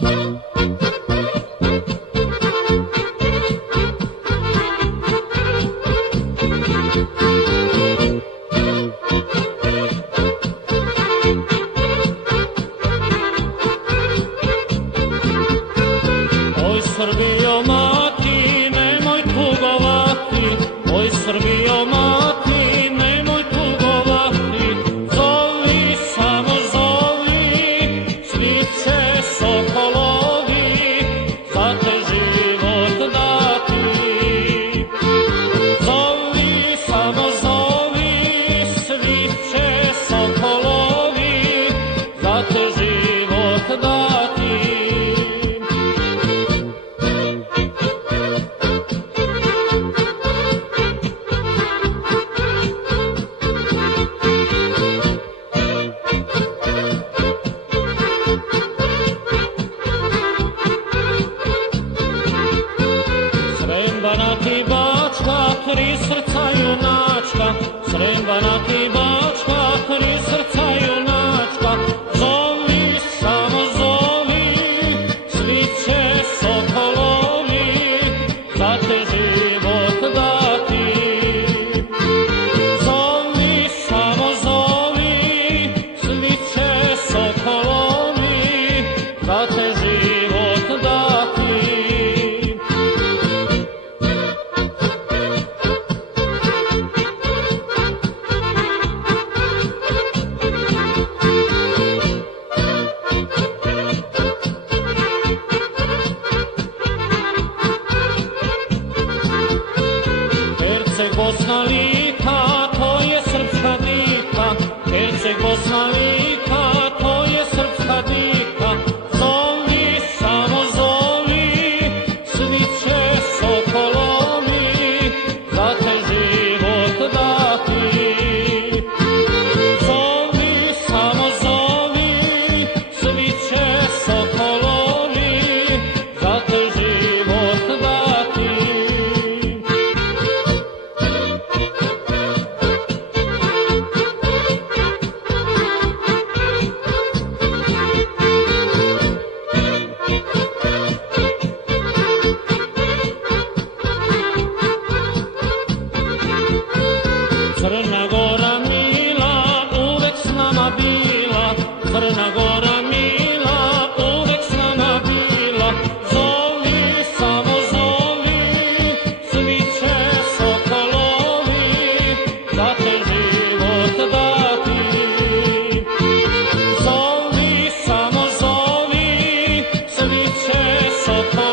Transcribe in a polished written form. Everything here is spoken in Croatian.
Oj Srbijo mati, nemoj tugovati, oj Srbijo mati, nemoj tugovati, zovi, samo zovi, svi će sokolovi za te život dati. Zovi, samo zovi, svi će sokolovi za te život dati. Srem, Banat i Bačka, tri srca junačka, Srem, Banat i Bačka, tri srca junačka, zovi, samo zovi, svi će sokolovi za te život dati. Zovi, samo zovi, svi će sokolovi za te život dati. Herceg, Bosna, Lika, to je srpska dika, Herceg, Bosna, Lika, to je srpska dika, zovi, samo zovi, svi će sokolovi za te život dati. Zovi, samo zovi, svi će sokolovi za te život dati. Crna Gora mila, uvek s nama bila, Crna Gora mila, uvek s nama bila, zovi, samo zovi, svi će sokolovi za te život dati. Zovi, samo zovi, svi će sokolovi